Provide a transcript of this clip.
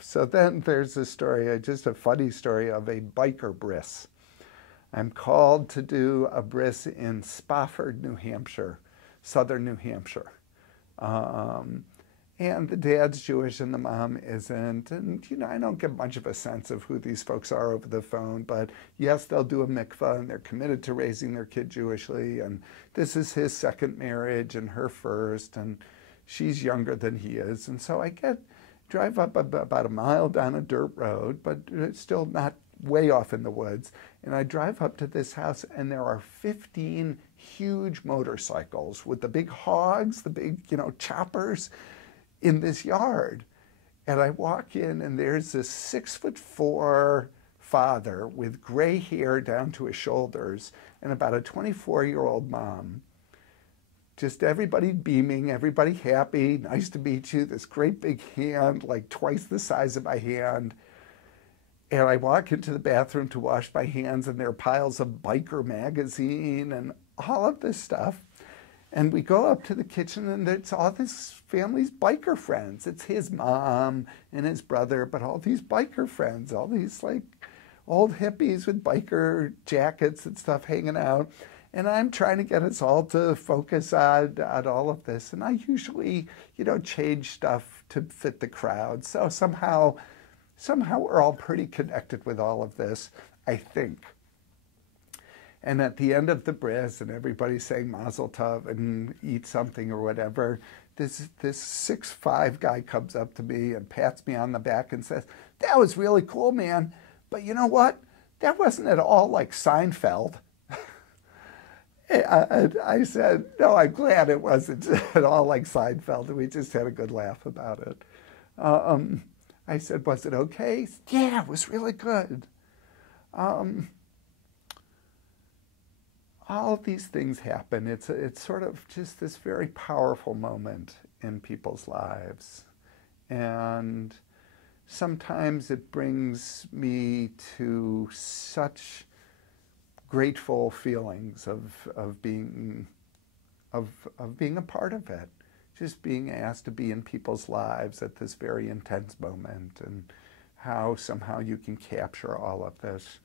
So then there's a story, just a funny story of a biker bris. I'm called to do a bris in Spofford, New Hampshire, southern New Hampshire. Um, and the dad's Jewish and the mom isn't. And, I don't get much of a sense of who these folks are over the phone. But yes, they'll do a mikvah and they're committed to raising their kid Jewishly. And this is his second marriage and her first. And she's younger than he is. And so I drive up about a mile down a dirt road, but it's still not way off in the woods. And I drive up to this house, and there are 15 huge motorcycles with the big hogs, the big, choppers in this yard. And I walk in, and there's this 6'4" father with gray hair down to his shoulders and about a 24-year-old mom. Just everybody beaming, everybody happy, nice to meet you, this great big hand, like twice the size of my hand. And I walk into the bathroom to wash my hands, and there are piles of Biker magazine and all of this stuff. And we go up to the kitchen, and it's all this family's biker friends. It's his mom and his brother, but all these biker friends, all these like old hippies with biker jackets and stuff hanging out. And I'm trying to get us all to focus on all of this. And I usually, change stuff to fit the crowd. So somehow we're all pretty connected with all of this, I think. And at the end of the bris, and everybody's saying Mazel Tov and eat something or whatever, this 6'5" guy comes up to me and pats me on the back and says, "That was really cool, man. But you know what? That wasn't at all like Seinfeld." I said, "No, I'm glad it wasn't at all like Seinfeld." And we just had a good laugh about it. I said, "Was it okay?" "Yeah, it was really good." All of these things happen. It's sort of just this very powerful moment in people's lives. And sometimes it brings me to such grateful feelings of being a part of it. Just being asked to be in people's lives at this very intense moment, and how somehow you can capture all of this.